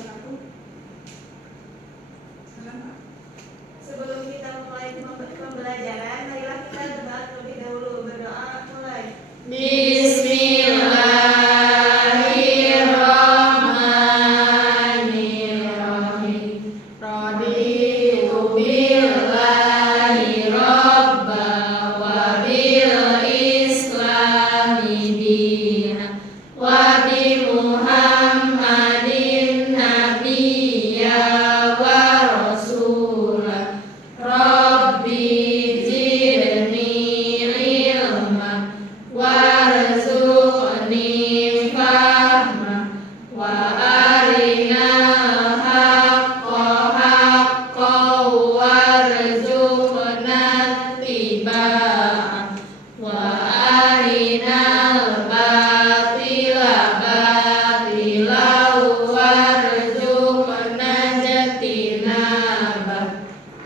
wabarakatuh. Sebelum kita mulai pembelajaran, marilah kita debat terlebih dahulu. Berdoa, mulai. Bismillahirrahmanirrahim. Raditu billahi robba wa bil islami dina wa bi Muhammadin nabiyya wa rasulah. Rabbi zidni ilma warzuqni fahma wa arina haqqa haqqan warzuqna ittiba'ah wa arina batila batilan warzuqna ijtinabah.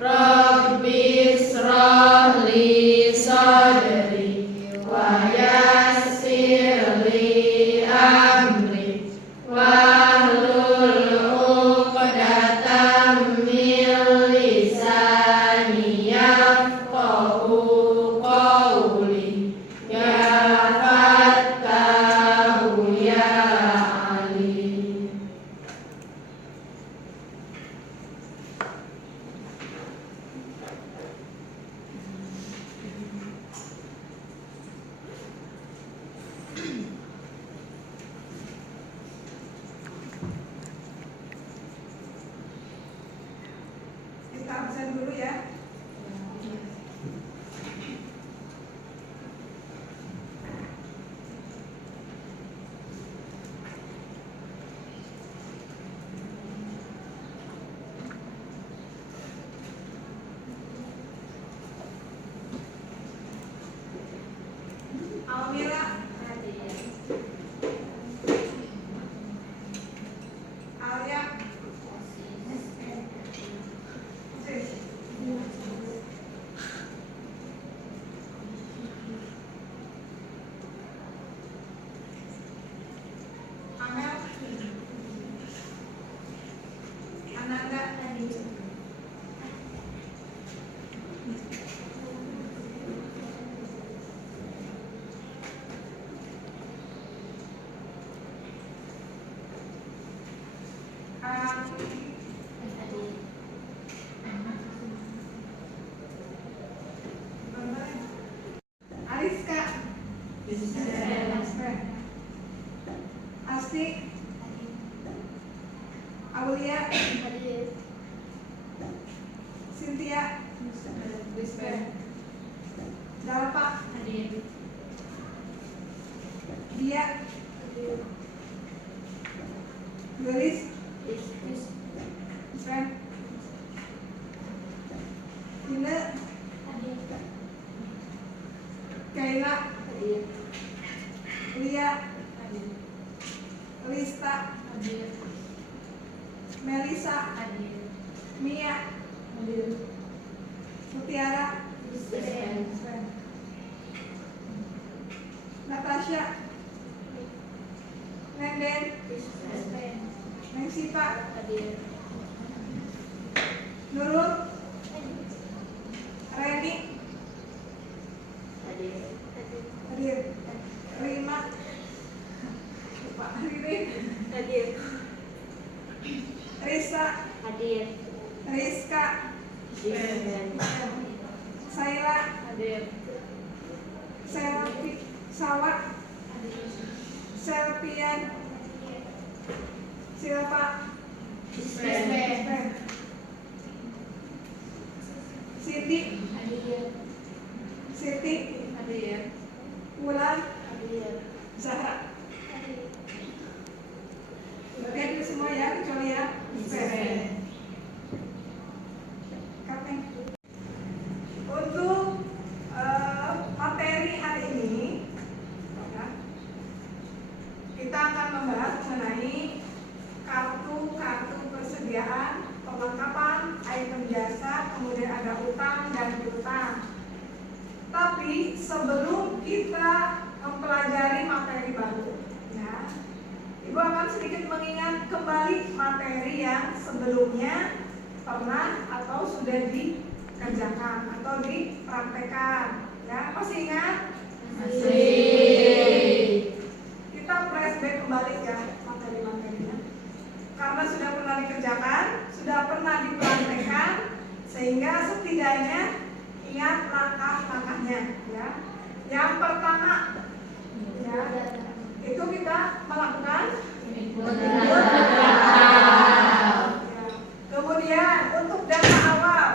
Rabbi israh li sadri wa yassir li amri wahlul 'uqdatam min lisani yafqahu qawli. Ya Fattahu ya Alim. Kita absen dulu ya. Almira, Alia, Amel, Ananda, Ariska, Asti, Aulia, Cynthia, Dalpa, Dia, Gelis, Isren, Ine, Kaila, Lia, Lista, Melisa, Mia, Mutiara, Natasha, Nenden, Neng Sipa, Nurul, Reni, hadir, Rima, Pak Ririn, Hadir. Risa, Hadir. Rizka, Saila, Hadir. Selvi, Sawa, Selvian, Silva, Siti, Siti, Wulan, Zahra. Bagian itu semua ya, kecuali ya. Kapten. Untuk materi hari ini, ya, kita akan membahas mengenai kartu-kartu persediaan, perlengkapan, item jasa, kemudian ada utang dan piutang. Tapi sebelum kita mempelajari materi baru, ya, Ibu akan sedikit mengingat kembali materi yang sebelumnya pernah atau sudah dikerjakan atau dipraktekkan. Ya, masih ingat? Masih. Kita flashback kembali ya materi-materinya. Karena sudah pernah dikerjakan, sudah pernah dipraktekkan, sehingga setidaknya ingat langkah-langkahnya. Ya. Yang pertama, ya, itu kita melakukan kemudian untuk data awal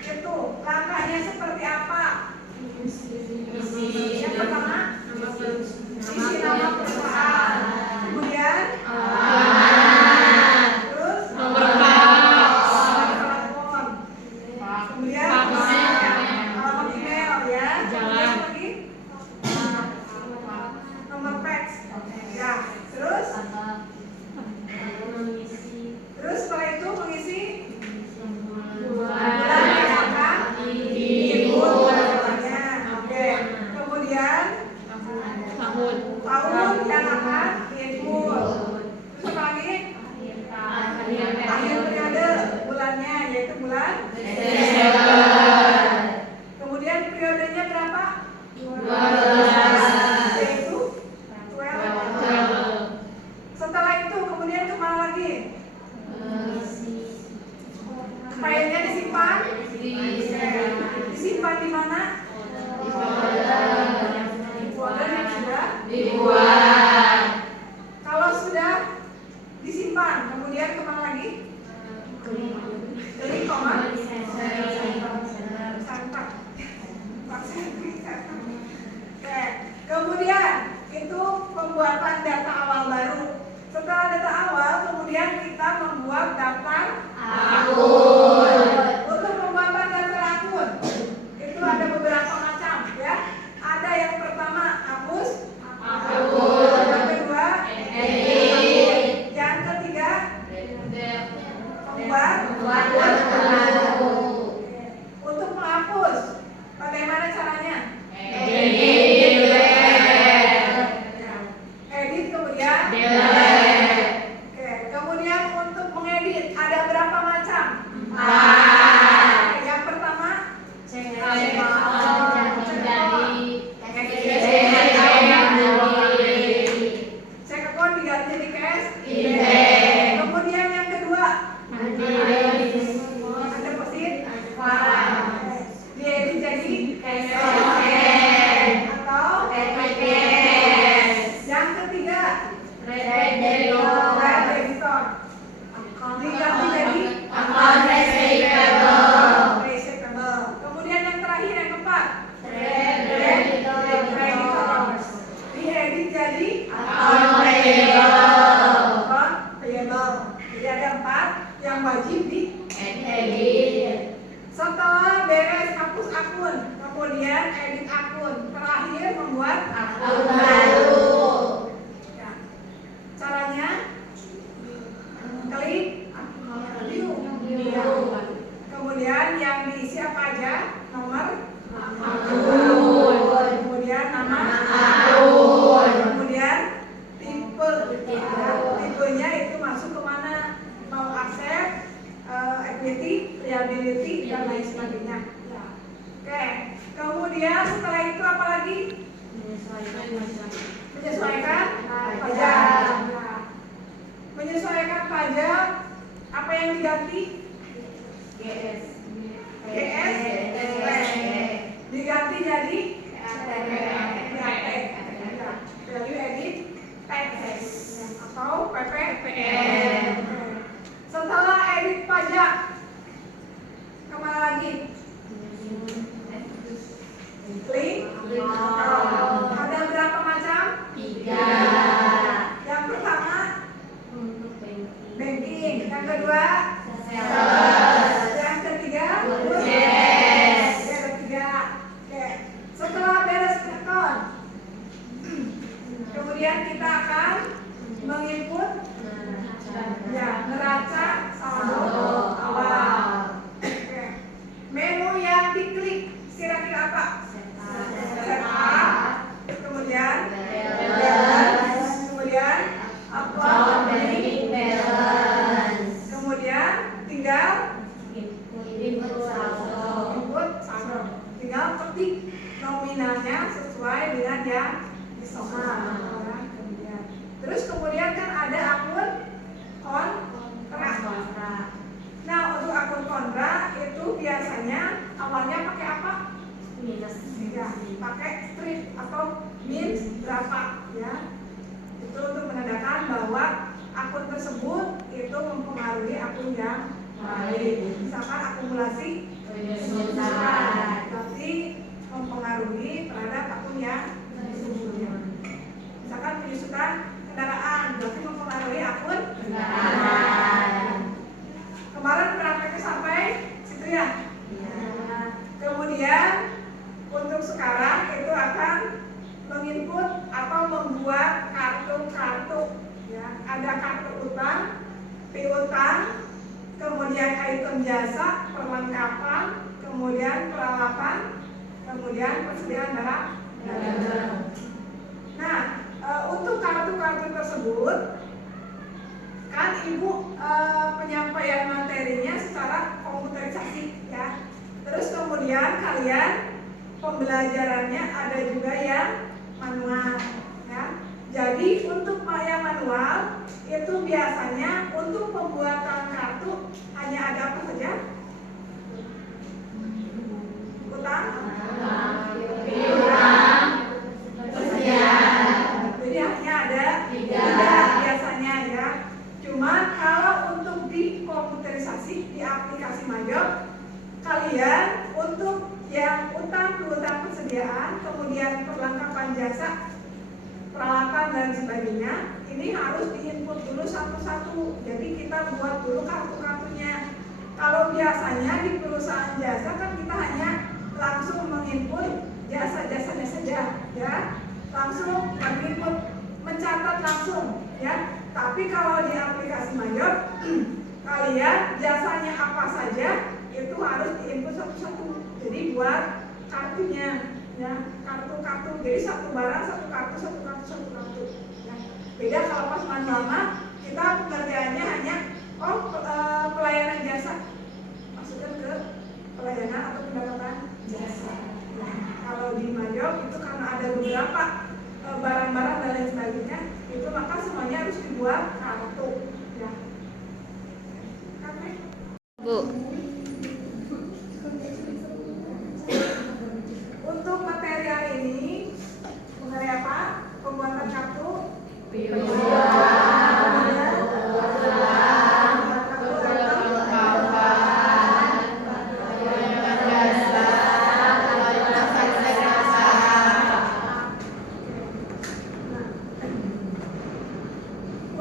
itu langkahnya seperti apa? Yang pertama, isi nama perusahaan. Kemudian terus Nomor fax. telepon. Kemudian alamat email ya. Jalan. Kemudian lagi nomor fax. Ya. Terus setelah itu mengisi bulan yang akan diikut jawabannya. Oke. Kemudian tahun yang akan diikut. Terus apa lagi? Akhir periode bulannya yaitu bulan Desember. Kemudian periodenya berapa? 12. Yaitu 12. Setelah itu kemudian kemana lagi? Filenya disimpan? Disimpan di mana? Di folder yang sudah Dibuat. Kalau sudah disimpan, kemudian kemana lagi? Klik koma. Santak. Oke. Kemudian itu pembuatan data awal baru. Setelah data awal, kemudian kita membuat daftar Akun. Untuk pembuatan daftar akun itu ada beberapa macam ya. Ada yang pertama hapus Akun. yang kedua Edit. yang ketiga membuat Baru. Untuk menghapus bagaimana caranya? Edit. Edit kemudian Delete. Oke, kemudian untuk mengedit ada berapa macam? 4. Yang pertama cek akun diganti di cash. Kemudian yang kedua ada deposit diedit jadi atau yang ketiga red editor diganti jadi traceable. Kemudian yang terakhir yang keempat editor diedit jadi account payable. Jadi ada 4 yang wajib di setelah beres hapus akun, kemudian edit akun, terakhir membuat ya. Caranya klik view. Ya. Kemudian yang diisi apa aja? Nomor akun, kemudian nama akun, kemudian tipe. Ya, tipenya itu masuk ke mana? Mau accept, equity, liability, dan lain sebagainya. Ya. Oke. Kemudian setelah itu apa lagi? Menyesuaikan pajak. Ya. Menyesuaikan pajak, apa yang diganti? GS diganti jadi value added tax atau PPN. Setelah edit pajak, kemana lagi? Klik. Ada berapa macam? 3. Yang pertama banking, yang kedua yang ketiga yang ketiga. Oke. Setelah beres account, kemudian kita akan menginput ya neraca saldo awal. Oke. Menu yang diklik kira-kira apa? Setup, kemudian balance, kemudian account, kemudian awalnya pakai apa? Minus. Ya, pakai strip atau min berapa ya. Itu untuk menandakan bahwa akun tersebut itu mempengaruhi akun yang lain. Misalkan akumulasi penyusutan, berarti mempengaruhi terhadap akun yang sebelumnya. Misalkan penyusutan kendaraan, berarti mempengaruhi akun kendaraan. Kemarin prakteknya sampai situ ya. Kemudian untuk sekarang itu akan menginput atau membuat kartu-kartu ya. Ada kartu utang, piutang, kemudian item jasa, perlengkapan, kemudian peralatan, kemudian persediaan barang. Nah, untuk kartu-kartu tersebut kan ibu penyampaian materinya secara komputerisasi ya. Terus kemudian kalian pembelajarannya ada juga yang manual ya. Jadi untuk yang manual itu biasanya untuk pembuatan kartu hanya ada apa saja? Utang, piutang, persediaan. Jadi hanya ada tiga biasanya ya. Cuman kalau untuk di komputerisasi di aplikasi Majok, kalian untuk yang utang, piutang, persediaan, kemudian perlengkapan jasa, peralatan dan sebagainya, ini harus diinput dulu satu-satu. Jadi kita buat dulu kartu-kartunya. Kalau biasanya di perusahaan jasa kan kita hanya langsung menginput jasa-jasanya saja, ya, langsung menginput, mencatat langsung, ya. Tapi kalau di aplikasi Majok, kalian jasanya apa saja itu harus diinput satu-satu. Jadi buat kartunya, ya, kartu-kartu. Jadi satu barang, satu kartu, satu kartu, satu kartu. Ya. Beda kalau pas manual mah kita pengerjaannya hanya pelayanan jasa, masukkan ke pelayanan atau pendapatan jasa. Nah, kalau di Majok itu karena ada beberapa barang-barang dan lain sebagainya, itu maka semuanya harus dibuat kartu. Ya. Bu. Untuk materi hari ini mengenai apa? Pembuatan kartu.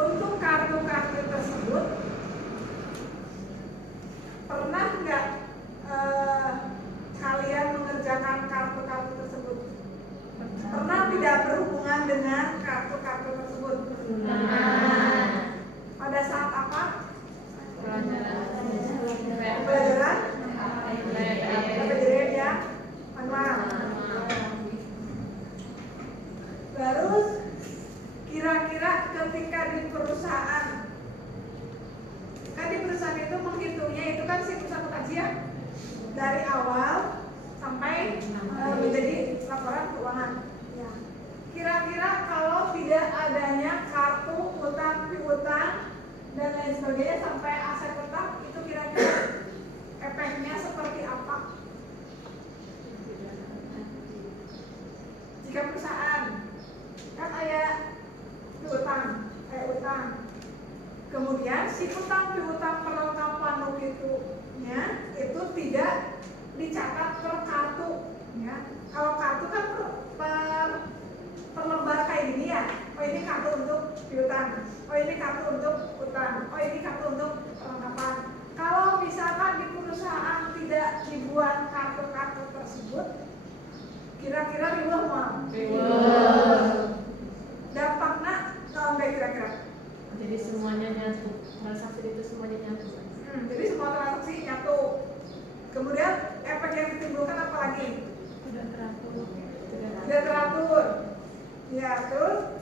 Untuk kartu-kartu tersebut, pernah nggak kalian mengerjakan kartu-kartu tersebut? Pernah tidak berhubungan dengan kartu-kartu tersebut? Pada saat apa? Pembelajaran? Pembelajaran ya, manual. Terus kira-kira ketika di perusahaan, kan di perusahaan itu menghitungnya itu kan siklus akuntansi ya, dari awal sampai menjadi laporan keuangan. Ya. Kira-kira kalau tidak adanya kartu utang, piutang dan lain sebagainya sampai aset tetap, itu kira-kira efeknya seperti apa? Jika perusahaan kan ada piutang, utang, kemudian si utang piutang perlengkapan begitunya itu tidak dicatat per kartu, ya. Kalau kartu kan per lembar kayak gini ya. Oh ini kartu untuk piutang, oh ini kartu untuk utang, oh ini kartu untuk perlengkapan. Kalau misalkan di perusahaan tidak dibuat kartu-kartu tersebut, kira-kira riweuh moal. Dampaknya sampai kira-kira. Jadi semuanya nyatu, transaksi itu semuanya nyatu. Jadi semua transaksi nyatu. Kemudian efek yang ditimbulkan apa lagi? Tidak teratur. Tidak teratur. Ya, terus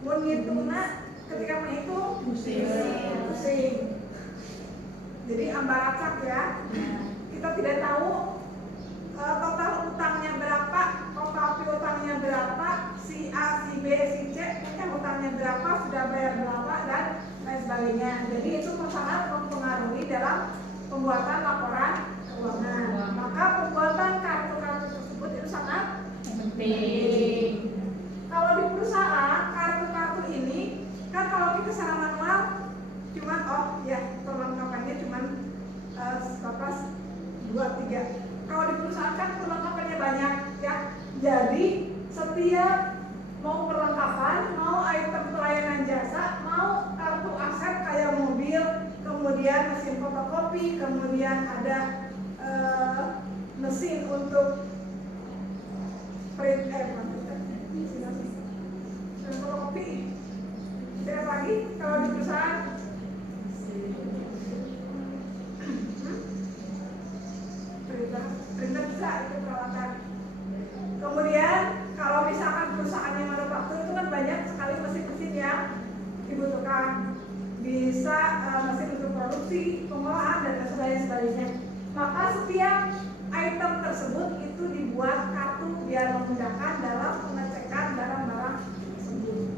menghitungnya ketika menghitung pusing. Jadi ambaracak ya. Kita tidak tahu total utangnya berapa, total piutangnya berapa, si A, si B, si C, yang utangnya berapa, sudah bayar berapa, dan lain sebagainya. Jadi itu sangat mempengaruhi dalam pembuatan laporan keuangan. Maka pembuatan kartu-kartu tersebut itu sangat penting. Kalau di perusahaan, kartu-kartu ini kan kalau kita secara manual cuman perlengkapannya cuman batas 2-3. Kalau di perusahaan kan perlengkapannya banyak ya. Jadi setiap mau perlengkapan, mau item pelayanan jasa, mau kartu aset kayak mobil, kemudian mesin fotokopi, kemudian ada mesin untuk print fotokopi. Tidak lagi kalau di perusahaan printer bisa itu peralatan. Kemudian kalau misalkan perusahaannya manufaktur itu kan banyak sekali mesin-mesin yang dibutuhkan. Bisa mesin untuk produksi, pengolahan dan sebagainya. Maka setiap item tersebut itu dibuat kartu biar memudahkan dalam pengecekan barang-barang tersebut.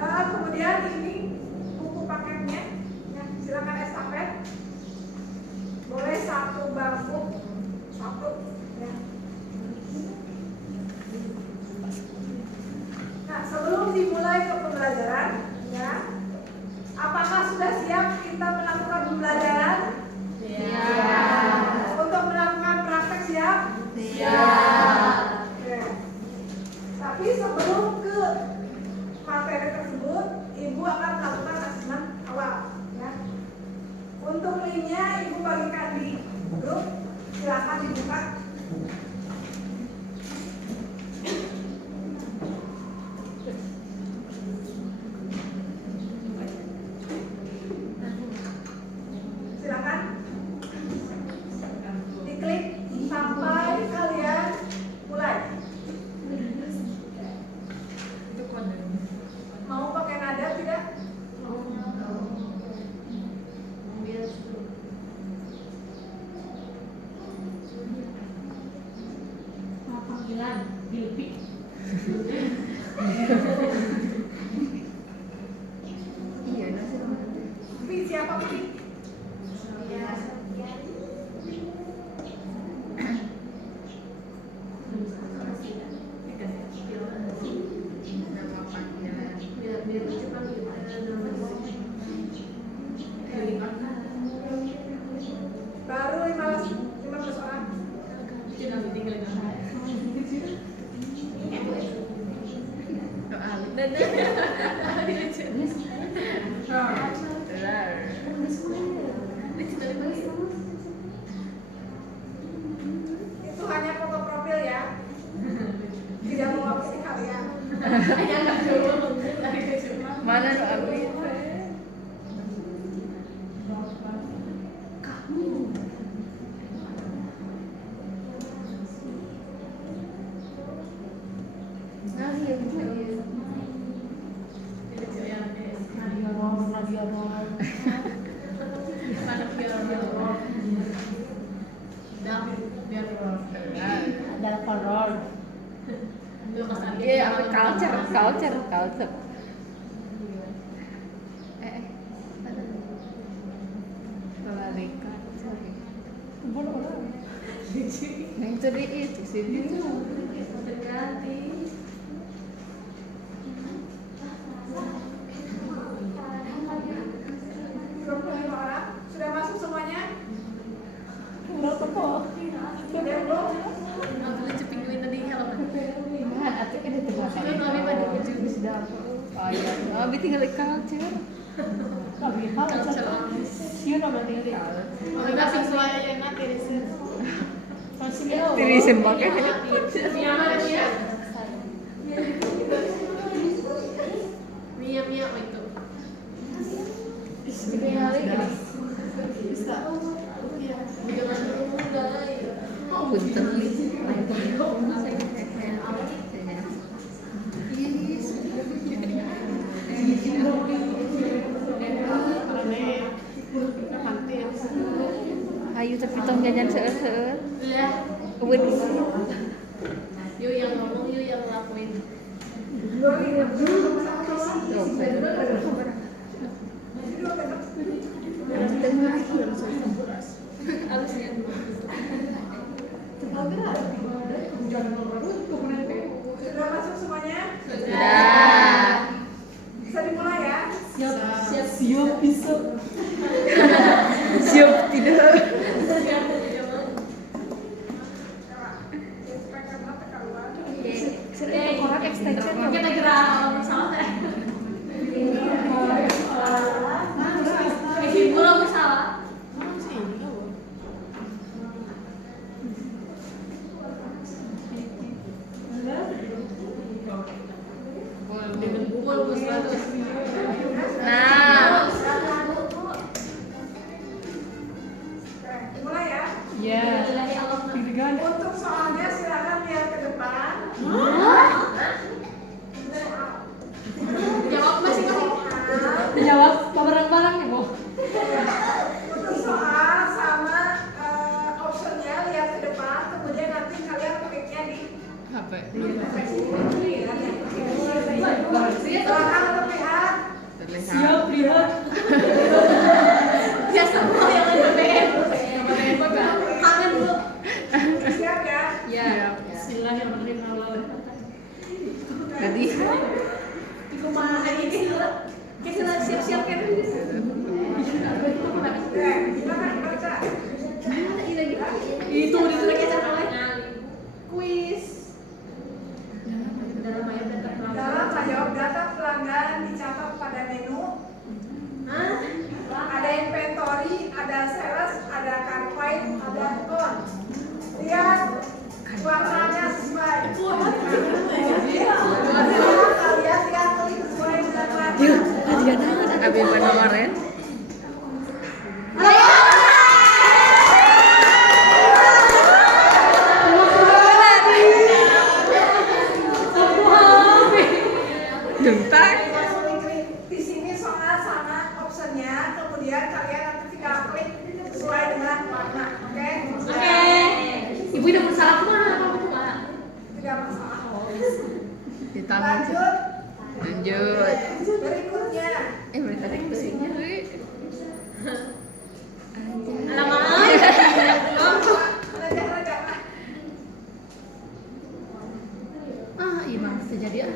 Kemudian ini buku paketnya, ya, silakan estafet. Boleh 1 bangku, 1. Ya. Nah, sebelum dimulai ke pembelajaran, ya, apakah sudah siap kita melakukan pembelajaran? Siap. Untuk melakukan praktek siap? Siap. Ya. Tapi sebelum ke materi tersebut, Ibu akan melakukan asesmen awal. Ya. Untuk linknya Ibu bagikan di grup, silakan dibuka. Silakan diklik sampai kalian mulai. Mau pakai nada tidak? Panggilan Bilpi. Iya, nasi Tapi siapa pilih? nama panggilan. Biar cepat Baru 15 orang. Itu hanya foto profil ya. Tidak mewakili kalian. Mana nu abdi? Nah, iya betul. Ada kolor. Iya, apa culture. Lari culture. Yang tadi itu sih. Terganti. 25 orang. Sudah masuk semuanya? Berapa kok? Sudah belum? Lucu penguin tadi helm. Kan atuh kan itu bahasa. Sudah kami pada lucu. Sudah. Oh iya, abi tinggal di culture. Kami kalau siapa nama tinggi. Kami kasih suara yang nanti riset. Tirisin pakai. Nyaman ya. Mia itu. Bisa. Oh, punten. Ayo tapi tong jajan seueur-seueur. Lah, Eueun. yuk yang ngomong, yuk yang ngelakuin. Tengah. harusnya. Sudah masuk semuanya? Sudah. Bisa dimulai ya? Siap bisa. Siap tidak. Orang extension. Kita kira salah teh. Pulau bersalah. Nah. Dimulai ya? Ya. Untuk soalnya silakan lihat ke depan. Jawab masing-masing. Soal, Jawab bareng-bareng ya, Bu. untuk soal sama optionnya lihat ke depan, kemudian nanti kalian kliknya di HP. silakan untuk lihat. Terlihat. lihat. Ya semua yang ada BM. Kangen dulu. Siap ya? Ya. Bismillahirrahmanirrahim. Tadi. Kumaha aja gitu. Kita siap-siap kan. Silakan baca. Itu lagi acara lain. Kuis. Dalam ayat data Dalam menjawab data pelanggan dicatat pada menu. Ada inventory, ada sales, ada cart file, ada account. Lihat warnanya sesuai. Lihat klik sesuai dengan warna. Yuk, Adriana, Abi kemarin. Dentak. Di sini soal sama optionnya, kemudian kalian nanti tinggal klik sesuai dengan warna. Oke? Oke. Ibu udah bersalah kemana? Kamu kemana? Tidak masalah. Di tangan. Lanjut. Lanjut. Berikutnya. Berita diktusinya, Wi. Alamak. Raja. Imam terjadi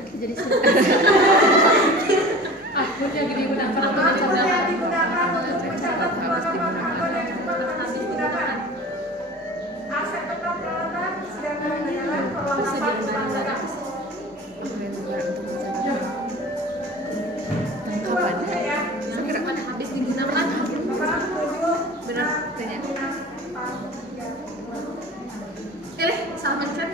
Akhirnya gini udah Akunnya digunakan untuk mencatat pengalaman akun yang cepat harus digunakan. Aset tetap peralatan sedangkan dengan perlengkapan standar. Itu waktunya ya. Segera pada habis digunakan. Nomor 7. Benar, tanya. Salah pencet.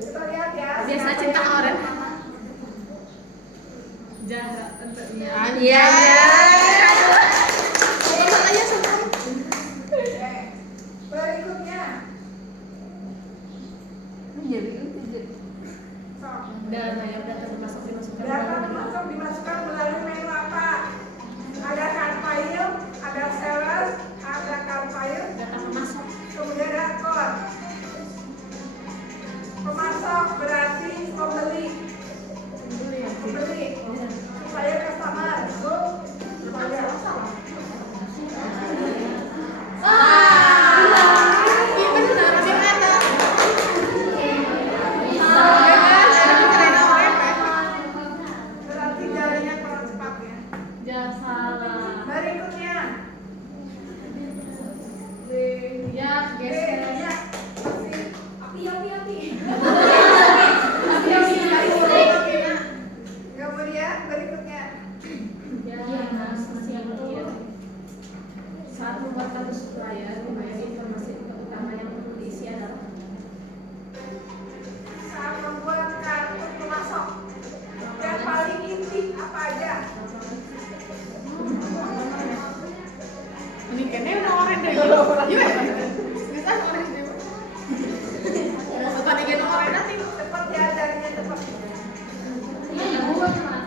Kita lihat ya. Biasa cinta orang. Iya. Berikutnya. Dan ayam data termasuk dimasukkan. Data termasuk dimasukkan melalui menu apa? Ada cart file, ada sales, ada cart file, Data memasuk. kemudian ada account. Pemasok berarti pembeli. Pembeli. Supaya customer. Supaya berarti jalannya kurang cepat ya. Jangan salah. Berikutnya. Ya, geser. Ya. Kemudian berikutnya. Saat membuat kartu supplier, informasi utama yang perlu diisi adalah Saat membuat kartu pemasok yang paling inti apa aja? ini kayaknya orang deh. Iya. Bisa orang deh. Bukan ingin orang nanti. Cepat ya, jadinya cepat. Iya, buat mana?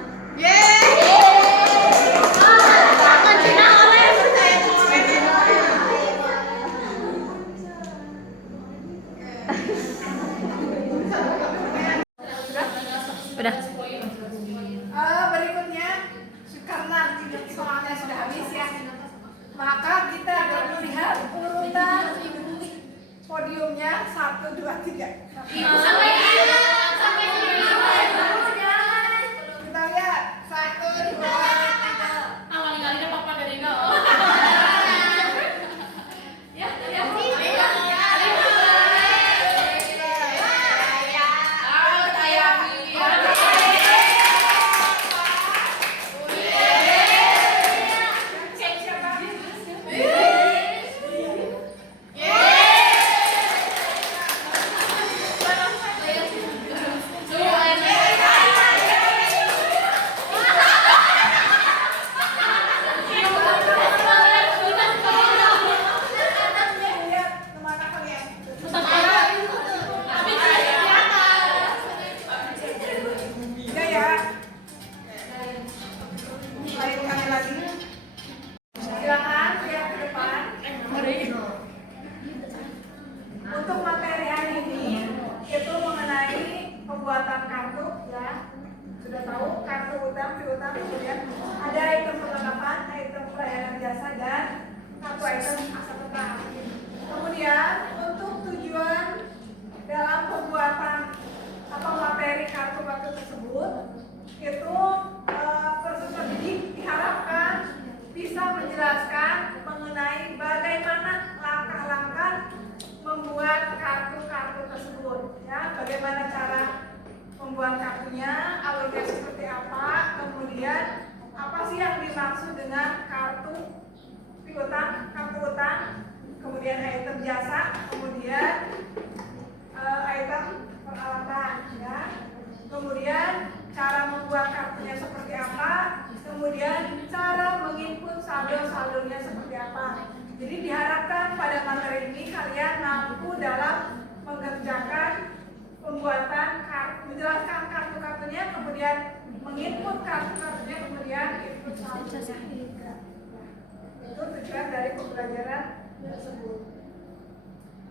Untuk materi hari ini itu mengenai pembuatan kartu ya. Sudah tahu kartu utang, piutang, kemudian ada item perlengkapan, item pelayanan jasa dan kartu item aset utang. Kemudian untuk tujuan dalam pembuatan atau materi kartu tersebut itu peserta didik diharapkan bisa menjelaskan mengenai bagaimana langkah-langkah membuat kartu-kartu tersebut ya, bagaimana cara membuat kartunya, alurnya seperti apa, kemudian apa sih yang dimaksud dengan kartu piutang, kartu utang, kemudian item jasa, kemudian item peralatan ya, kemudian cara membuat kartunya seperti apa, kemudian cara menginput saldo-saldonya seperti apa. Jadi diharapkan pada materi ini kalian mampu dalam mengerjakan pembuatan kartu, menjelaskan kartu-kartunya, kemudian menginput kartu-kartunya, kemudian input saldonya. Itu tujuan dari pembelajaran tersebut.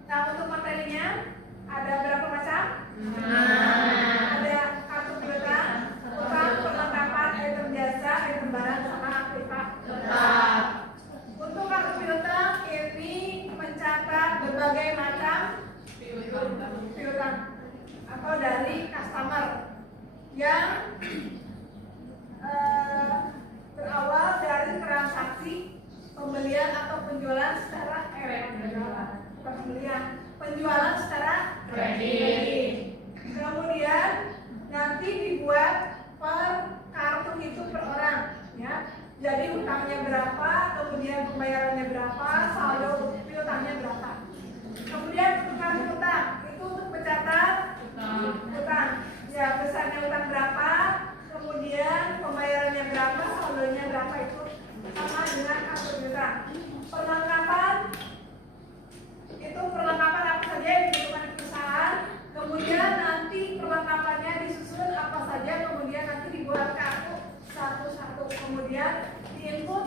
Nah, untuk materinya ada berapa macam? Ada kartu piutang, utang, perlengkapan, item jasa, item barang, sama aktivitas. Untuk kartu piutang ini mencatat berbagai macam piutang atau dari customer yang berawal dari transaksi pembelian atau penjualan secara bukan pembelian, penjualan secara kredit. Kemudian nanti dibuat per kartu itu per orang ya. Jadi hutangnya berapa, kemudian pembayarannya berapa, saldo piutangnya berapa. Kemudian untuk kartu utang itu untuk mencatat utang. Ya, besarnya utang berapa, kemudian pembayarannya berapa, saldonya berapa, itu sama dengan kartu utang. Perlengkapan itu perlengkapan apa saja yang dibutuhkan di perusahaan, kemudian nanti perlengkapannya disusun apa saja, kemudian nanti dibuat kartu satu-satu, kemudian diinput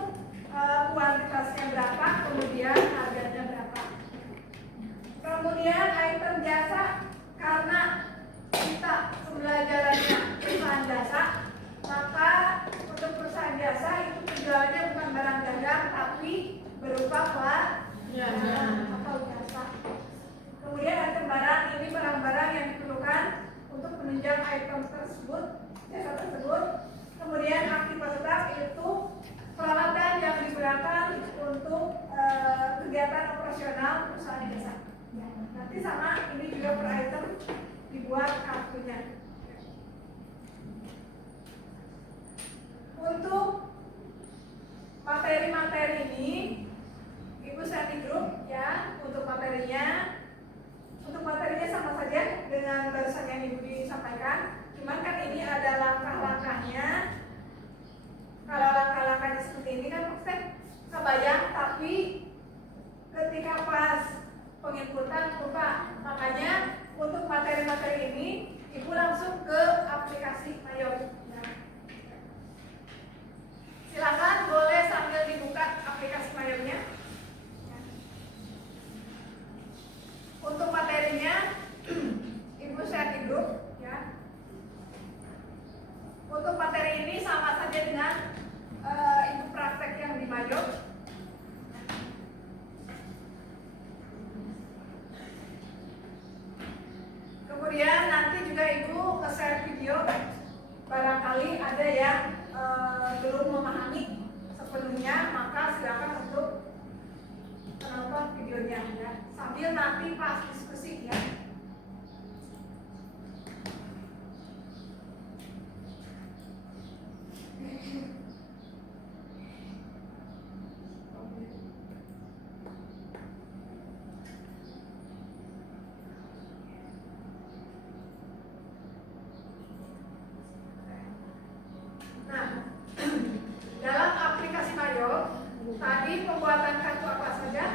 kuantitasnya berapa, kemudian harganya berapa. Kemudian item jasa, karena kita pembelajarannya perusahaan jasa, maka untuk perusahaan jasa itu penjualannya bukan barang dagang tapi berupa pelayanan atau jasa. Kemudian item barang, ini barang-barang yang diperlukan untuk menunjang item tersebut, jasa tersebut. Kemudian aktivitas itu peralatan yang digunakan untuk kegiatan operasional perusahaan jasa. Nanti sama ini juga per item dibuat kartunya. Untuk materi-materi ini Ibu setting grup ya untuk materinya. Untuk materinya sama saja dengan barusan yang Ibu disampaikan. Cuman kan ini ada langkah-langkahnya. Kalau langkah-langkahnya seperti ini kan maksudnya kebayang, tapi ketika pas penginputan lupa. Makanya untuk materi-materi ini Ibu langsung ke aplikasi Mayor. Silakan boleh sambil dibuka aplikasi Mayornya. Untuk materinya Ibu share di grup ya. Untuk materi ini sama saja dengan Ibu praktek yang di Mayor. Kemudian nanti juga Ibu nge-share video, barangkali ada yang belum memahami sepenuhnya, maka silakan untuk menonton videonya ya. Sambil nanti pas diskusi ya. Nah, dalam aplikasi Mayor tadi pembuatan kartu apa saja?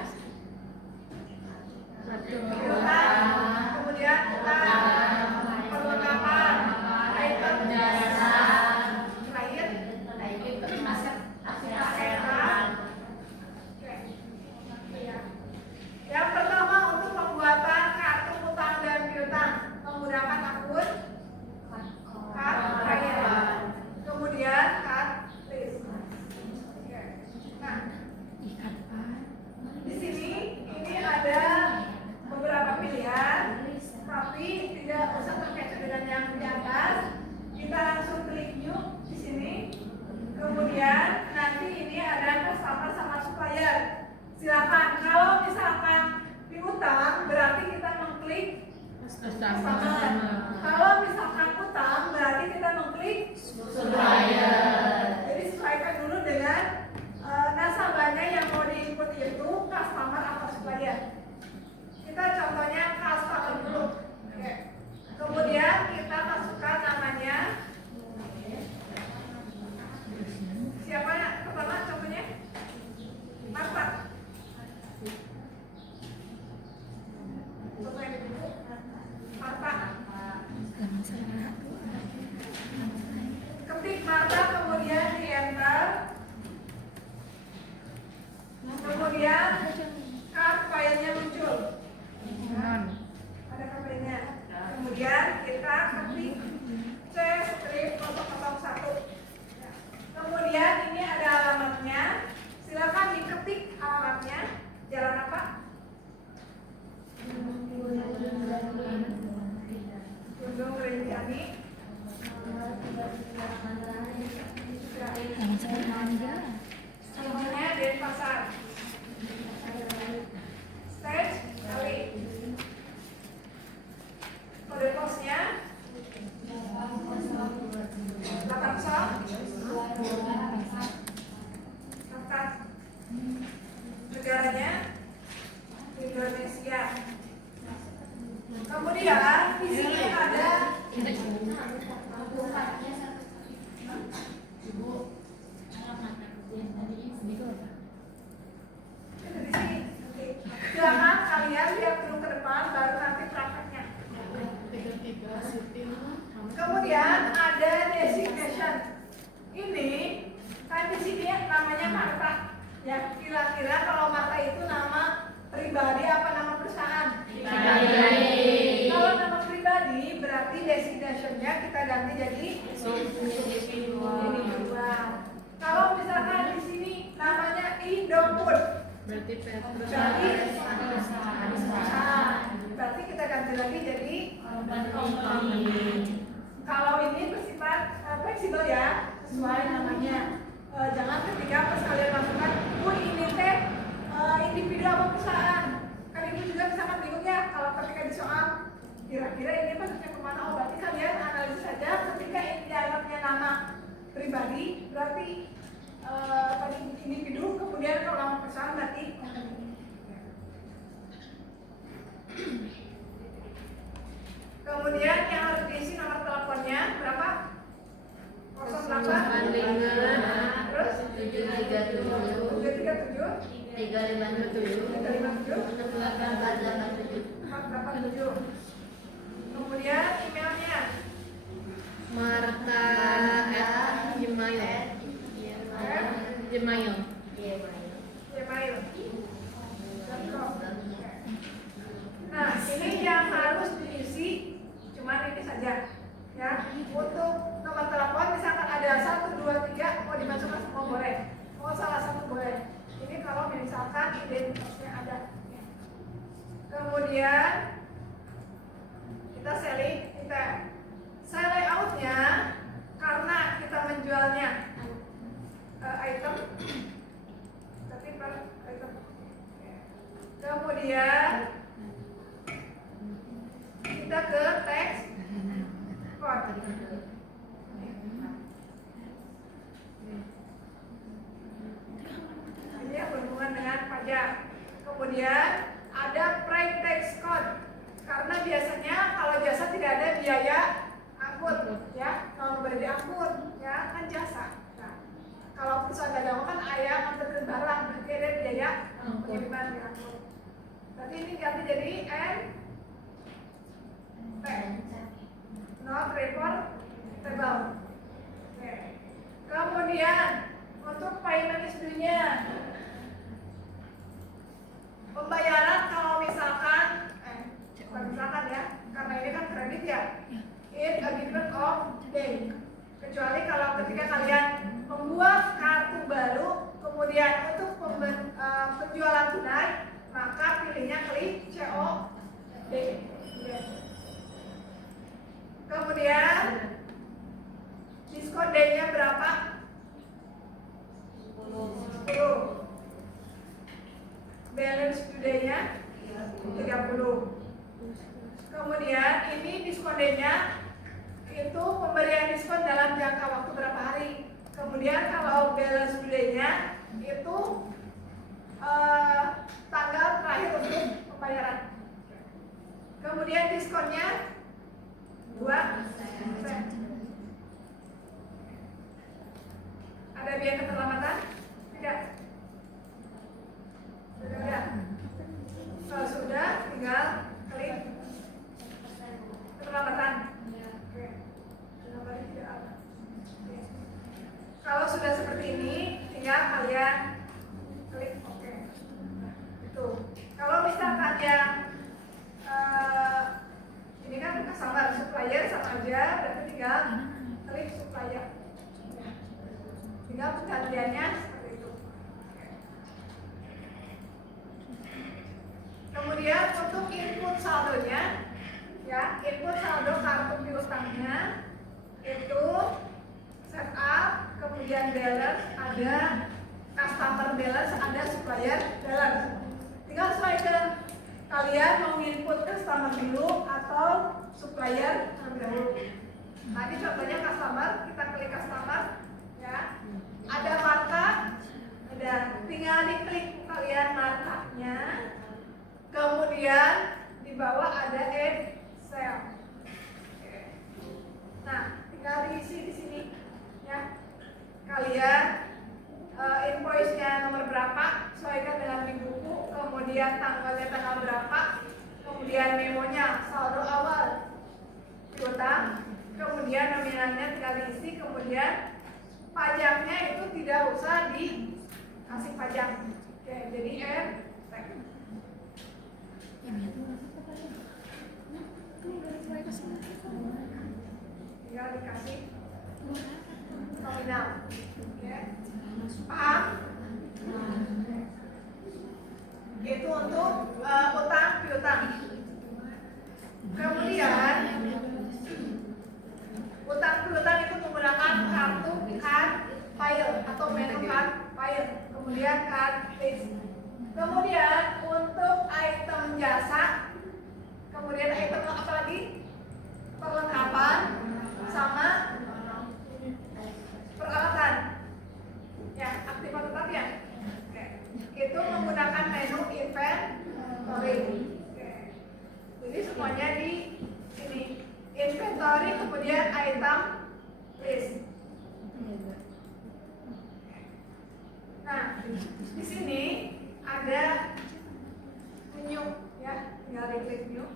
Customer. Kalau misalkan utang berarti kita mengklik Supplier. Jadi sesuaikan dulu dengan nasabahnya yang mau diinput itu customer atau supplier. Kita contohnya customer dulu. Oke. Kemudian kita masukkan namanya. Siapa yang pertama contohnya? Marta. Contoh yang ibu. Marta. Ketik Marta kemudian di enter. Kemudian card filenya muncul. Ada card filenya. Kemudian kita ketik C strip 001. Kemudian ini ada alamatnya. Silakan diketik alamatnya. Jalan apa? Gunung Rinjani. Nomornya Denpasar. Stage kali. Kode posnya 800. Negaranya Indonesia. Kemudian di sini ada jangan kalian lihat dulu ke depan baru nanti prakteknya. Kemudian ada designation. Ini kan di sini namanya Marta. Ya, kira-kira kalau Marta itu nama pribadi apa nama perusahaan? Pribadi. Kalau nama pribadi berarti designation-nya kita ganti jadi individual. Kalau misalkan di sini namanya Indofood, Berarti Petrus. berarti kita ganti lagi jadi company. Kalau ini bersifat fleksibel ya, sesuai namanya. Jangan ketika pas kalian masukkan, ini teh individu apa perusahaan. Kan ibu juga sangat bingung ya kalau ketika di soal kira-kira ini masuknya kemana. Oh berarti kalian analisis saja ketika ini dianggapnya nama pribadi berarti tadi individu, kemudian kalau nama perusahaan berarti kemudian yang harus diisi nomor teleponnya berapa? 08 terus 737 737 357 357 487 487. Kemudian emailnya Marta @gmail. Gmail. gmail.com. Nah ini yang harus diisi cuman ini saja ya. Untuk nomor telepon misalkan ada 1, 2, 3 mau dimasukkan semua boleh, mau salah satu boleh. Ini kalau misalkan identitasnya ada. Kemudian kita selling, kita layoutnya karena kita menjualnya item, tapi per item. Kemudian kita ke teks code. Ini yang berhubungan dengan pajak. Kemudian ada pre-tax code. Karena biasanya kalau jasa tidak ada biaya angkut, ya. Kalau beli angkut, ya kan jasa. Nah, kalau perusahaan dagang kan ayah nganterin barang, berarti ada biaya pengiriman diangkut. Berarti ini ganti jadi N, T, not reportable. Oke. Kemudian untuk payment history-nya, pembayaran kalau misalkan bukan misalkan ya, karena ini kan kredit ya, in a given of day. Kecuali kalau ketika kalian membuat kartu baru, kemudian untuk penjualan tunai, maka pilihnya klik COD. Kemudian diskon day-nya berapa? 10. Balance today-nya 30. Kemudian ini diskondennya itu pemberian diskon dalam jangka waktu berapa hari. Kemudian kalau balance due day-nya itu tanggal terakhir untuk pembayaran. Kemudian diskonnya 2%. Ada biaya keterlambatan? Tidak. Sudah. Kalau sudah, tinggal klik keterlambatan. Oke. Kenapa tidak ada? Oke. Kalau sudah seperti ini, tinggal kalian klik oke. Itu. Kalau misalkan yang ini kan customer, supplier sama aja, berarti tinggal klik supplier. Tinggal penggantiannya seperti itu. Kemudian untuk input saldonya, ya input saldo kartu piutangnya itu setup, kemudian balance, ada customer balance, ada supplier balance. Tinggal sesuaikan kalian mau input customer dulu atau supplier terlebih dahulu. Tadi contohnya customer, kita klik customer, ya. Ada marka, ada tinggal diklik kalian markanya. Kemudian di bawah ada Excel. Nah, tinggal diisi di sini, ya. Kalian invoice-nya nomor berapa, sesuaikan dengan di buku. Kemudian tanggalnya tanggal berapa. Kemudian memonya saldo awal piutang. Kemudian nominalnya tinggal diisi. Kemudian pajaknya itu tidak usah dikasih pajak. Oke, jadi tinggal dikasih nominal. Ya. Paham? Itu untuk utang piutang. Kemudian utang piutang itu menggunakan kartu card file atau menu card file. Kemudian card list. Kemudian untuk item jasa, kemudian item apa lagi? Perlengkapan sama peralatan. Ya, aktif atau tetap ya? Oke. Itu menggunakan menu inventory. Oke. Jadi semuanya di sini. Inventory kemudian item list. Nah, di sini ada menu ya, tinggal klik menu.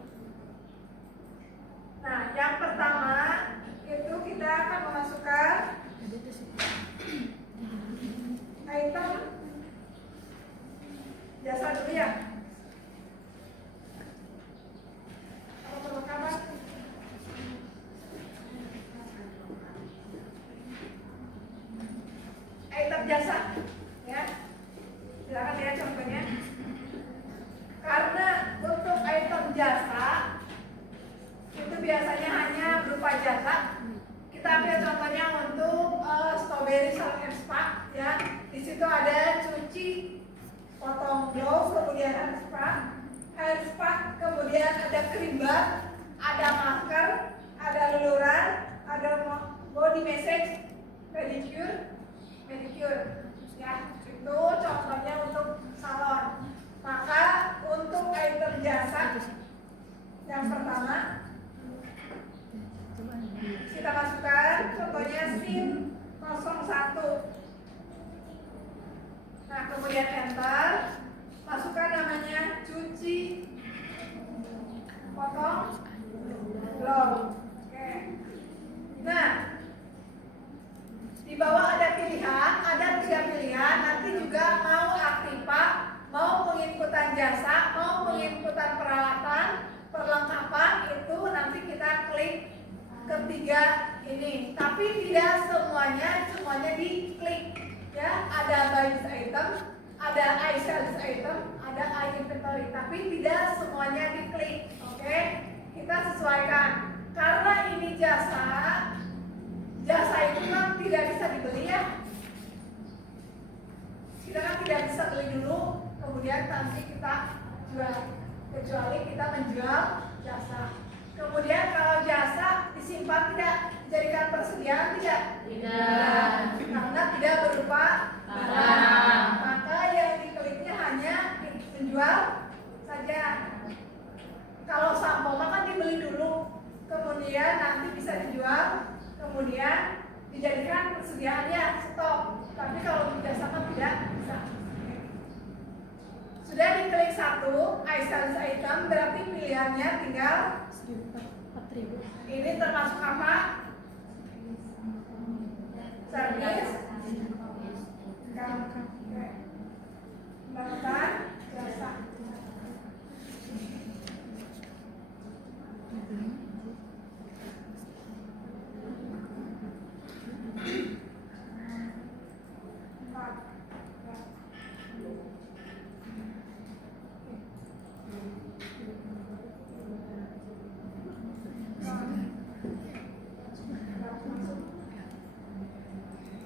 Nah, yang pertama itu kita akan memasukkan item jasa dulu ya. Apa perlengkapan? Item jasa, ya. Silakan lihat contohnya. Karena untuk item jasa itu biasanya hanya berupa jasa. Kita ambil contohnya untuk strawberry salon and spa, ya. Di situ ada cuci, potong blow, kemudian hair spa, kemudian ada krim bar, ada masker, ada luluran, ada body massage, pedicure, ya. Itu contohnya untuk salon. Maka untuk item jasa yang pertama kita masukkan contohnya SIM 01. Nah, kemudian enter, masukkan namanya cuci, potong, blow. Oke. Nah, di bawah ada pilihan, ada 3 pilihan. Nanti juga mau aktiva, mau penginputan jasa, mau penginputan peralatan, perlengkapan, itu nanti kita klik ketiga ini. Tapi tidak semuanya diklik. Ya, ada buy this item, ada I sell this item, ada I inventory, tapi tidak semuanya diklik. Oke, kita sesuaikan. Karena ini jasa itu kan tidak bisa dibeli ya. Kita kan tidak bisa beli dulu, kemudian nanti kita jual, kecuali kita menjual jasa. Kemudian kalau jasa disimpan tidak, dijadikan persediaan tidak? Tidak. Karena tidak berupa barang. Maka yang dikliknya hanya menjual saja. Kalau sampo maka dibeli dulu, kemudian nanti bisa dijual, kemudian dijadikan persediaannya stok. Tapi kalau dijasa tidak bisa. Sudah diklik satu, item, berarti pilihannya tinggal ini termasuk apa? Servis, melakukan jasa.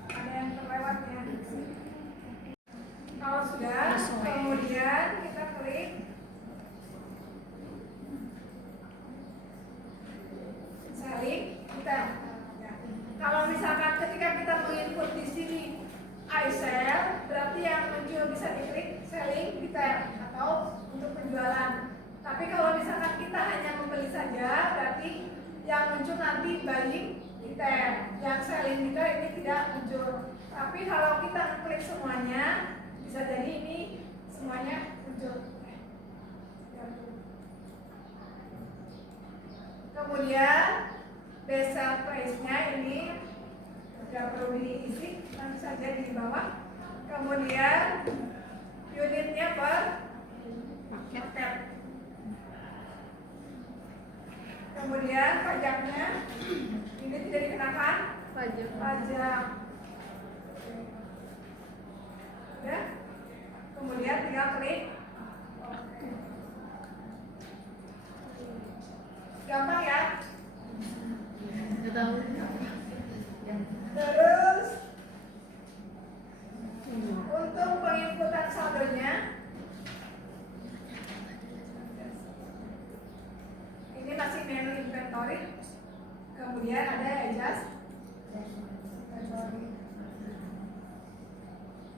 Ada yang terlewat ya. Kalau sudah, kemudian kita klik selling item. Ya. Kalau misalkan ketika kita menginput di sini I sell, berarti yang muncul bisa diklik selling item atau untuk penjualan. Tapi kalau misalkan kita hanya membeli saja, berarti yang muncul nanti buying item. Yang selling item ini tidak muncul. Tapi kalau kita klik semuanya, bisa jadi ini semuanya muncul. Kemudian best sell price-nya ini tidak perlu diisi, langsung saja di bawah. Kemudian unitnya per paket. Kemudian pajaknya ini tidak dikenakan pajak. Ya. Kemudian tinggal klik. Gampang ya. Nggak tahu. Terus untuk penginputan saldonya ini masih menu inventory. Kemudian ada adjust inventory.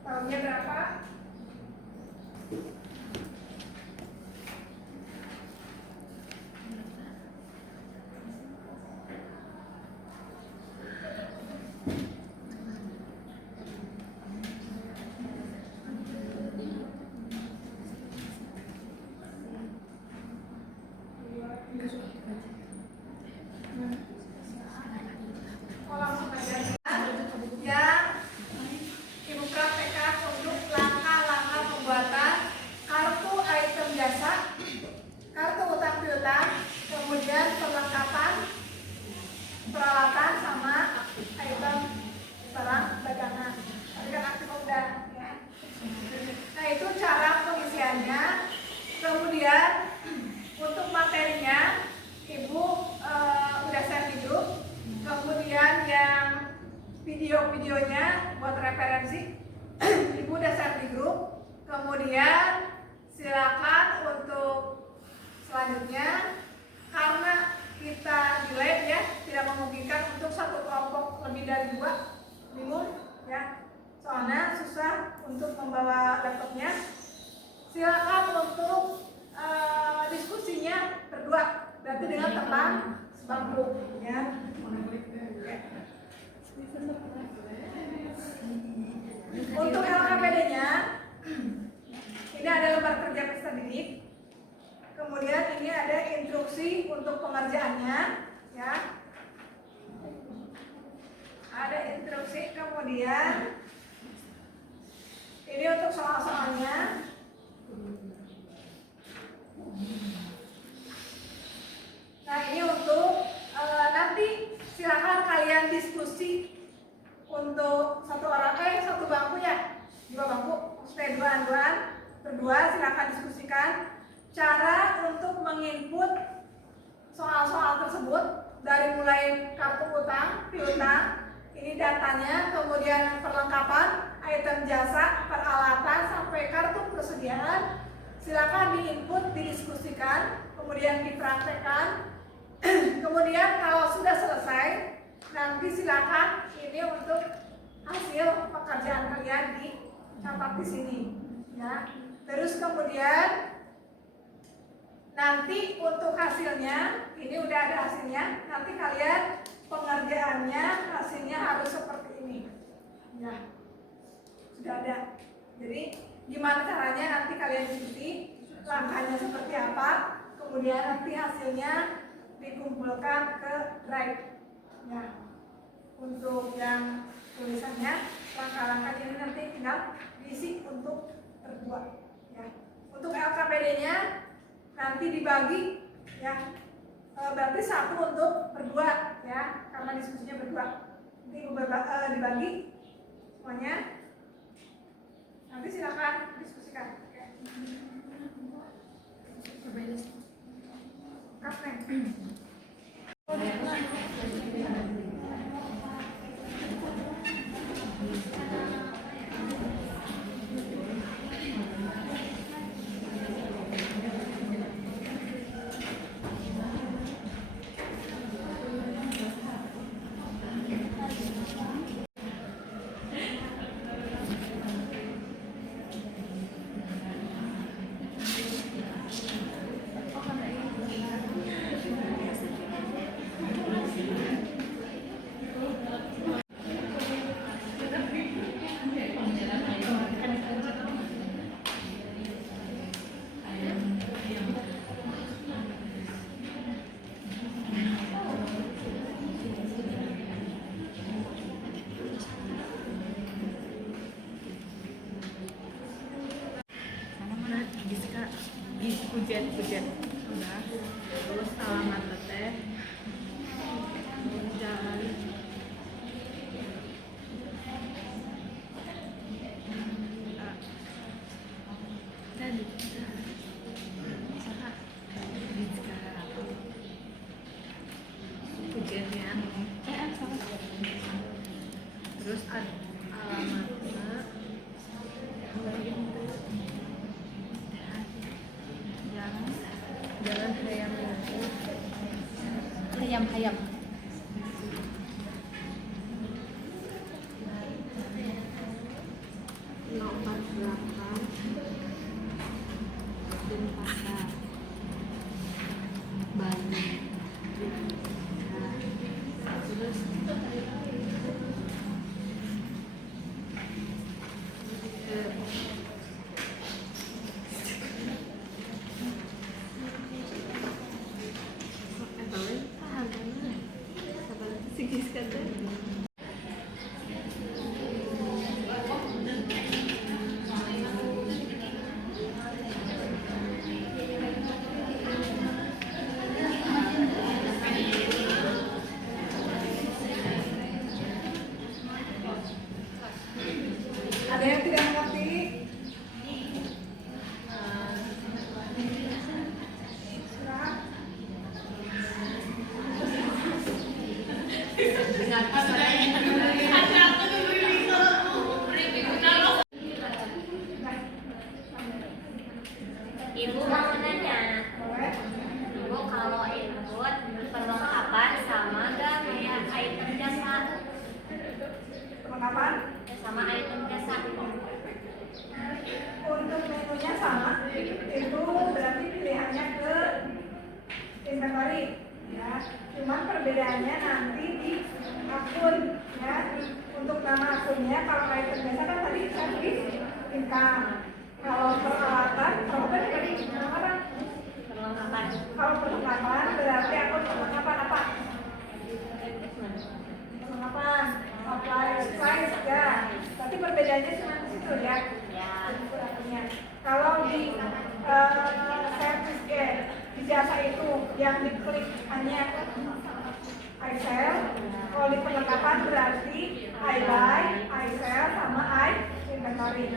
Tahunnya berapa? Oh, langsung aja. Yang Ibu PK untuk langkah-langkah pembuatan kartu item jasa, kartu utang piutang, kemudian perlengkapan peralatan sama item barang dagangan. Tadi kan aktif udah ya. Nah itu cara pengisiannya. Kemudian untuk materinya Ibu udah share di grup. Kemudian yang video-videonya buat referensi Ibu udah share di grup. Kemudian silakan untuk selanjutnya, karena kita delay ya, tidak memungkinkan untuk satu kelompok lebih dari 2 bingung ya, soalnya susah untuk membawa laptopnya. Silakan untuk diskusinya berdua, berarti dengan teman sebangku ya. Untuk LKPD-nya ini ada lembar kerja peserta didik. Kemudian ini ada instruksi untuk pengerjaannya ya. Ada instruksi, kemudian ini untuk soal-soalnya. Nah ini untuk nanti silakan kalian diskusi untuk satu bangku ya, 2 bangku, supaya duaan berdua silakan diskusikan cara untuk menginput soal-soal tersebut dari mulai kartu utang, piutang, ini datanya, kemudian perlengkapan, item jasa, peralatan sampai kartu persediaan. Silakan diinput, didiskusikan, kemudian dipraktekkan. Kemudian kalau sudah selesai, nanti silakan ini untuk hasil pekerjaan kalian dicatat di sini, ya. Terus kemudian nanti untuk hasilnya, ini udah ada hasilnya. Nanti kalian pengerjaannya hasilnya harus seperti ini, ya. Sudah ada. Jadi gimana caranya nanti kalian ikuti langkahnya seperti apa. Kemudian nanti hasilnya dikumpulkan ke drive, ya. Untuk yang tulisannya, langkah-langkah ini nanti tinggal diisi untuk terbuat, ya. Untuk LKPD-nya nanti dibagi, ya. Berarti 1 untuk berdua, ya, karena diskusinya berdua. Nanti dibagi semuanya. Nanti silakan diskusikan. Kapten. Hujan udah, terus alamat teh jalan tadi hujannya terus alamatnya jalan hayam 048 Denpasar Bali. Terus Ada yang tidak mengerti? Ibu mau nanya, Boleh? Ibu kalau input perlengkapan sama gak kayak item jasa? Perlengkapan? Sama item jasa. Untuk menunya sama, itu berarti pilihannya ke inventory, ya. Cuman perbedaannya nanti di akun, ya. Untuk nama akunnya, kalau item biasa kan tadi service income. Kalau peralatan tadi perlengkapan. Perlengkapan. Kalau perlengkapan berarti akun perlengkapan apa? Perlengkapan, supplies, ya. Berarti perbedaannya cuma di situ, ya. Ya. Kalau di service di jasa itu yang diklik hanya I sell, kalau di perlengkapan berarti I buy, I sell, sama I inventory.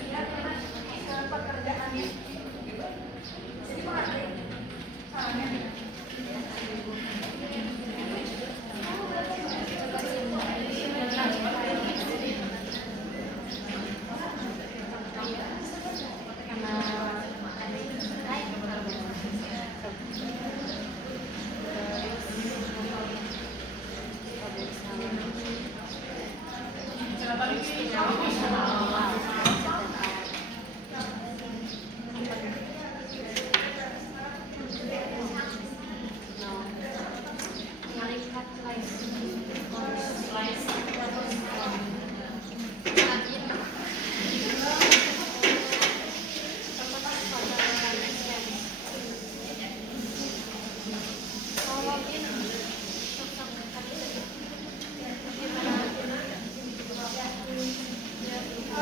Lihat pekerjaannya. Jadi mengerti? Soalnya.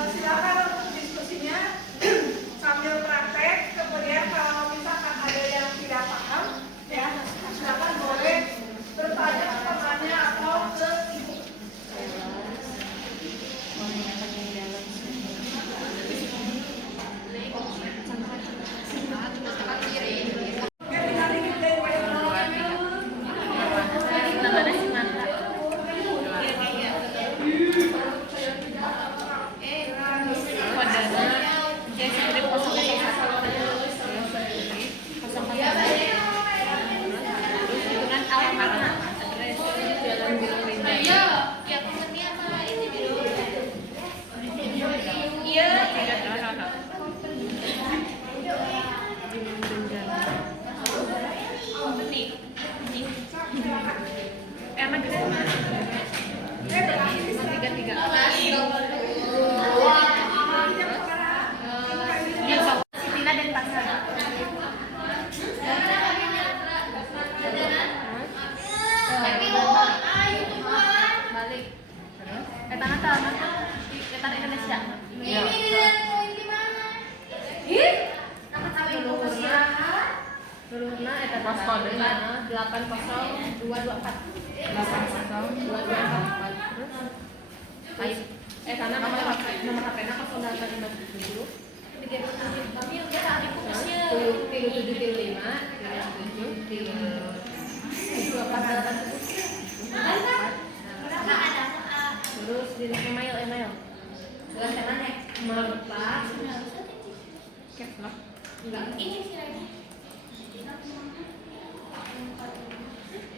Silakan untuk diskusinya sambil praktek. Kemudian kalau misalkan ada yang tidak paham, ya silakan boleh bertanya ke temannya atau ke ibu. Ya, tinggal dikit deh, Pak. Namanya si Manta. Kodenya jadi seperti kosong terus itu kan alamat address jalan Gunung Rinjani. Iya, yang ini apa ini biru? Iya, tidak tahu. Gunung Rinjani. Ini. Enak gitu. Tiga. Sitina dan Paksana. Balik. Tanah Indonesia. Iya. Duluhna eta pas kodenya 80224. 80224. Terus ayo sana nomor HP-na 0857 kami udah tadi fokusnya 3735 terus di email Marta Keslok enggak ini sih lagi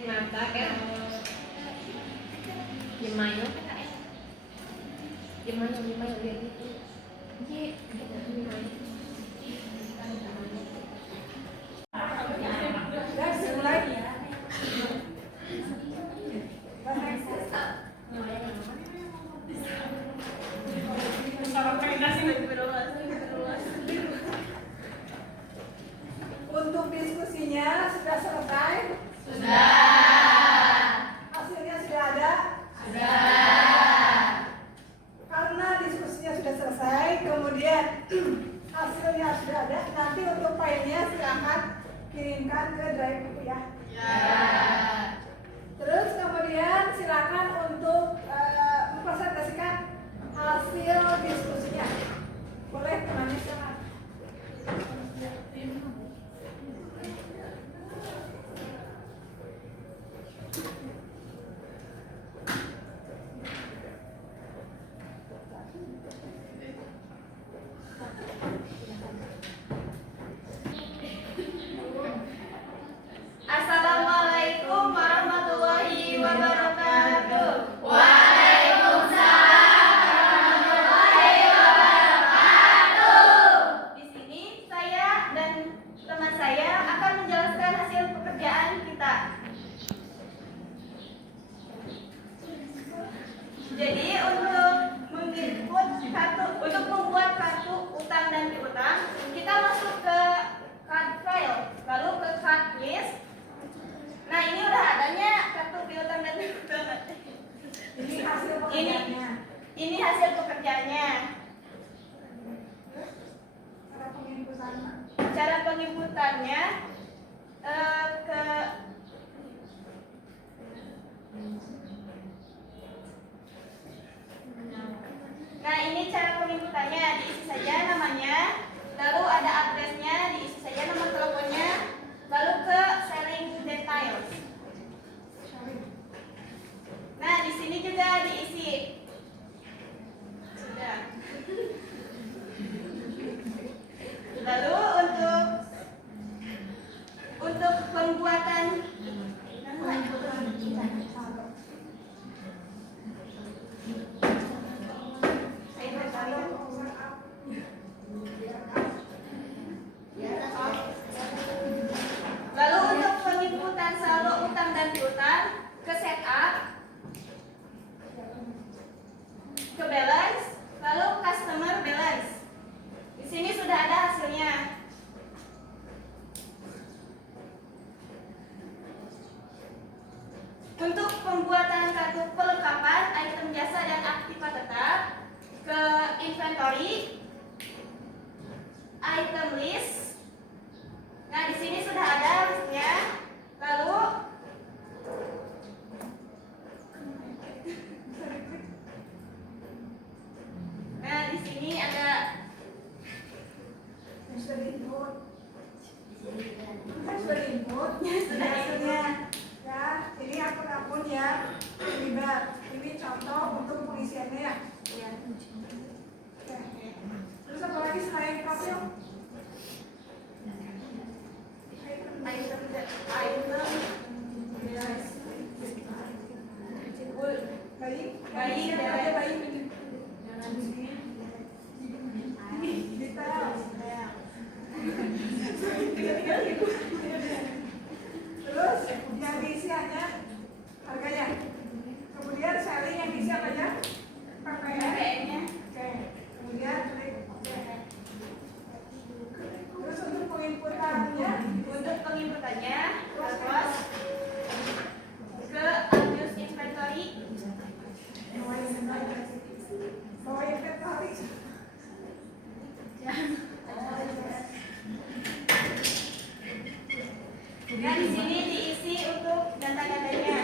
Marta email lihat itu Untuk diskusinya sudah selesai? Sudah. Hasilnya sudah ada? Karena diskusinya sudah selesai, kemudian hasilnya sudah ada, nanti untuk filenya silakan kirimkan ke drive buku ya. Terus kemudian silakan untuk mempresentasikan hasil diskusinya. Boleh temannya silakan. Assalamualaikum warahmatullahi wabarakatuh. Di sini saya dan teman saya akan menjelaskan hasil pekerjaan kita. Jadi untuk membuat kartu utang dan piutang, kita masuk ke card file, lalu ke card list. Nah, ini udah adanya kartu piutang dan piutang. Ini hasil pekerjaannya. Ini hasil pekerjaannya. Cara penginputannya Nah, ini cara penginputannya, diisi saja namanya, lalu ada addressnya, diisi saja nomor teleponnya, lalu ke selling details. Nah, di sini juga diisi. Sudah. Lalu untuk pembuatan inventory, item list. Nah, di sini sudah ada listnya. Lalu nah, di sini ada Sudah diinput. Sudah diinput. sudah Hasilnya. Ya, ini akun-akun yang terlibat. Ini contoh untuk pengisiannya ya. ya. Oke. Terus apa lagi selain kapil? Item. Bayi, Bayi, siapa aja bayi? Detail. Terus yang diisi hanya harganya. Kemudian selling yang diisi apa aja? PPN-nya. Oke. Kemudian klik OK. Terus untuk penginputannya, Untuk penginputannya, terus ke unused inventory. bawa inventory. Nah, di sini diisi untuk data-datanya.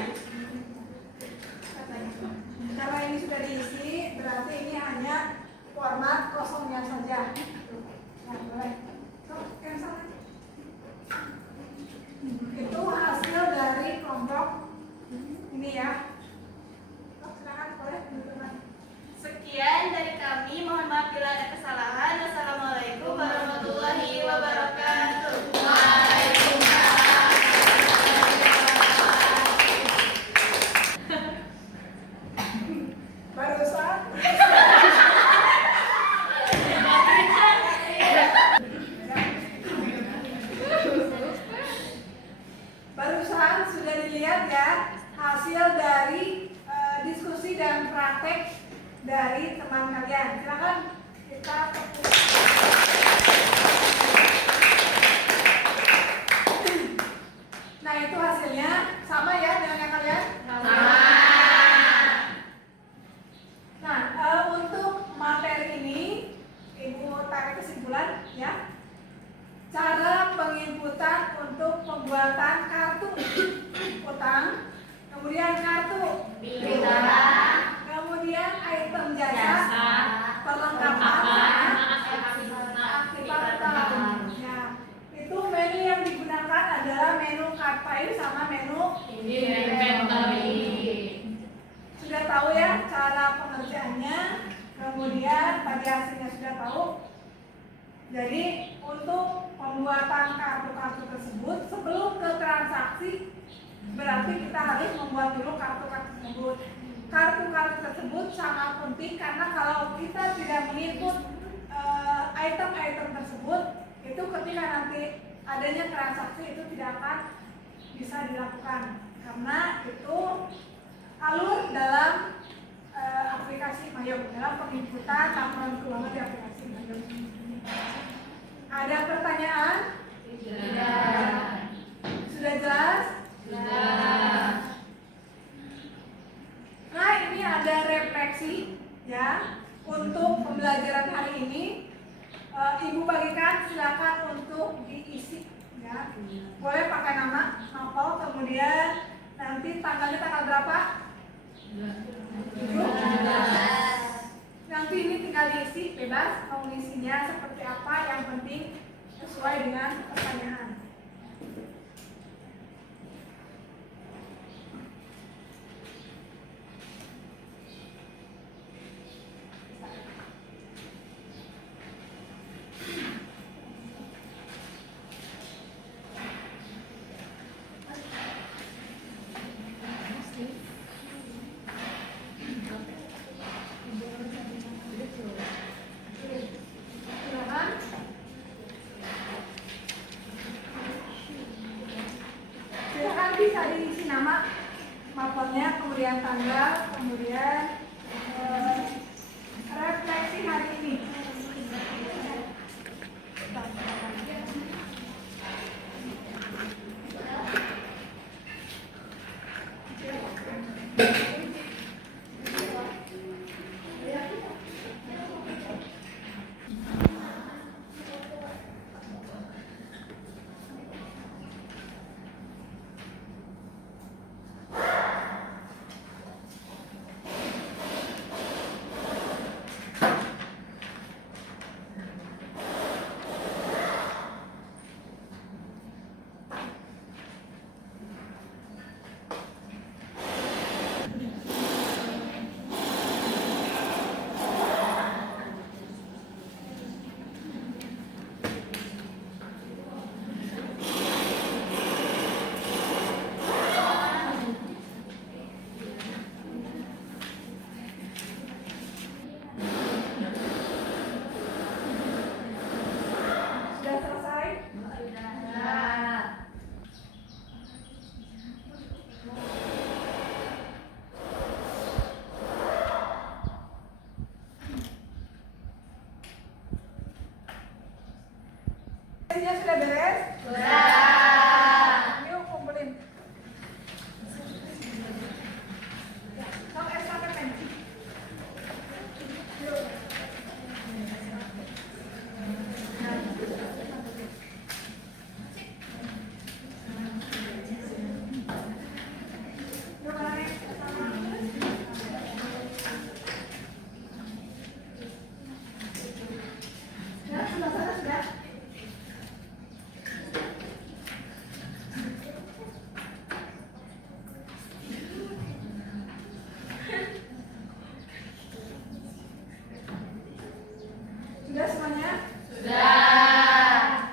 Kalau ini sudah diisi, berarti ini hanya format kosongnya saja. Nah, boleh. Cancel. Itu hasil dari kelompok ini ya. Silakan boleh teman-teman. Sekian dari kami. Mohon maaf bila ada kesalahan. Wassalamualaikum warahmatullahi wabarakatuh. Barusan Barusan sudah dilihat ya hasil dari diskusi dan praktek dari teman kalian. Silakan kita fokus. Nah, itu hasilnya sama ya dengan yang kalian? Nah, untuk materi ini Ibu tarik kesimpulan ya. Cara penginputan untuk pembuatan kartu utang, kemudian kartu piutang, kemudian item jasa, perlengkapan, aktivitas. Ya, itu menu yang digunakan adalah menu card file sama menu Inventory. sudah tahu ya cara pengerjaannya, kemudian tadi hasilnya sudah tahu. Jadi untuk pembuatan kartu-kartu tersebut sebelum ke transaksi berarti kita harus membuat dulu kartu-kartu tersebut. Kartu-kartu tersebut sangat penting karena kalau kita tidak menginput item-item tersebut, itu ketika nanti adanya transaksi itu tidak akan bisa dilakukan karena itu alur dalam aplikasi Mayom, dalam penginputan laporan keuangan di aplikasi Mayom. Ada pertanyaan? Tidak. Sudah jelas? Sudah. Nah, ini ada refleksi ya untuk pembelajaran hari ini. Ibu bagikan, silakan untuk diisi ya. Boleh pakai nama, novel, kemudian nanti tanggalnya tanggal berapa? 7. Nanti ini tinggal diisi bebas, mau ngisinya seperti apa, yang penting sesuai dengan pertanyaan. Silakan. Silakan bisa diisi nama, mapelnya, kemudian tanggal, kemudian refleksi hari ini. Semuanya sudah beres? Sudah. Yuk kumpulin. Ya, kamu sampai pen. Yuk. Yuk, Alex. Ya, sudah sana sudah. Sudah semuanya? Sudah.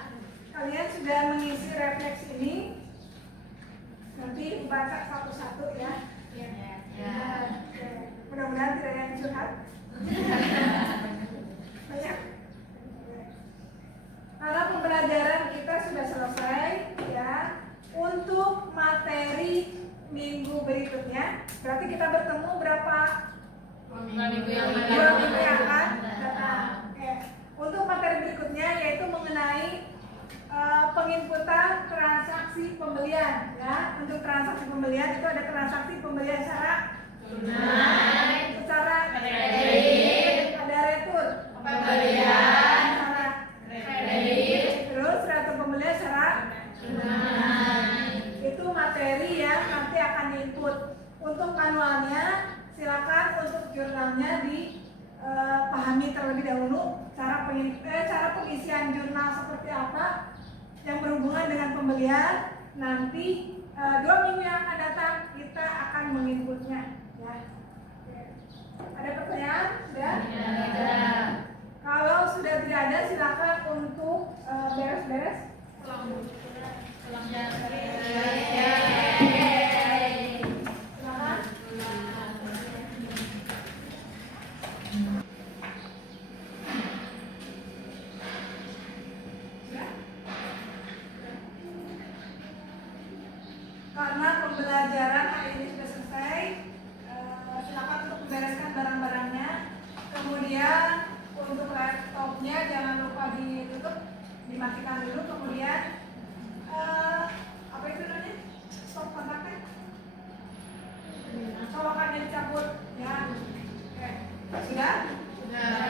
Kalian sudah mengisi refleks ini. Nanti baca satu-satu ya. Oke. Mudah-mudahan tidak ada yang curhat. Banyak. Karena pembelajaran kita sudah selesai ya. Untuk materi minggu berikutnya, berarti kita bertemu berapa? 2 minggu yang Dua akan minggu yang akan datang. Oke. Untuk materi berikutnya yaitu mengenai penginputan transaksi pembelian ya. Untuk transaksi pembelian itu ada transaksi pembelian secara tunai, secara kredit, ada retur pembelian, secara kredit, terus retur pembelian secara tunai. itu materi yang nanti akan diinput. Untuk manualnya silakan, untuk jurnalnya dipahami terlebih dahulu cara pengisian jurnal seperti apa yang berhubungan dengan pembelian. Nanti 2 minggu yang akan datang kita akan menginputnya ya. Ada pertanyaan? Sudah? Kalau sudah tidak ada silakan untuk beres-beres. Silakan. Karena pembelajaran hari ini sudah selesai, silakan untuk membereskan barang-barangnya. Kemudian untuk laptopnya jangan lupa ditutup, dimatikan dulu. Kemudian apa itu namanya? Stop kontaknya. Colokannya dicabut, ya. Oke. Sudah? Sudah.